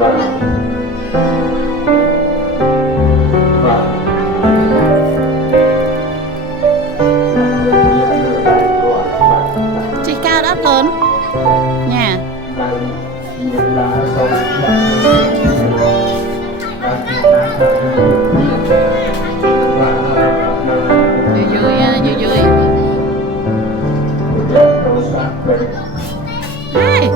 chị cao đắt lớn nhà vui vui vui hey,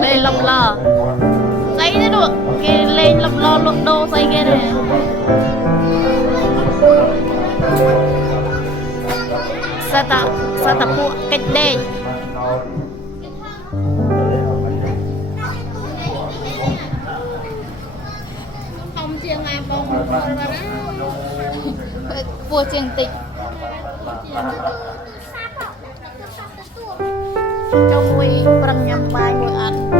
lên lọc lò giấy thế được cái lên lọc lò lột đồ giấy kia này sa ta buộc cách đền không chiêng ai bông vua chiêng tịch trong mùi prang nhằm bài mùi ăn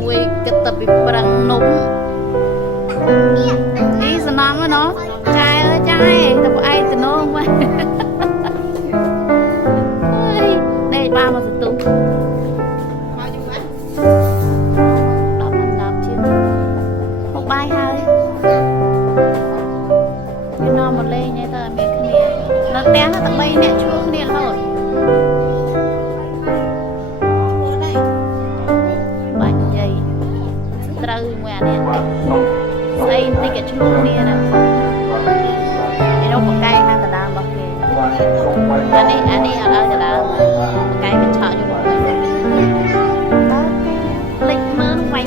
mùi kết tập bị prang núng ý sao nói với nó trai ơi trai tao có ai từ nó không vậy đây ba mà tụi đọc chứ một bài hơi cái nó một lên như tao biết cái này nó té nó tặng bay nè chúa cái này thôi bánh dây trừ ngoài này xây tí cái chúa này nè cái đâu có cây mang từ đàm bọc kì anh đi ở đâu từ đàm cái chợ như mọi người lịch mơ quay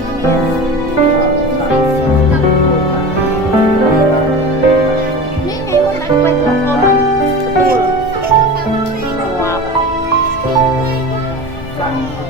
Wow.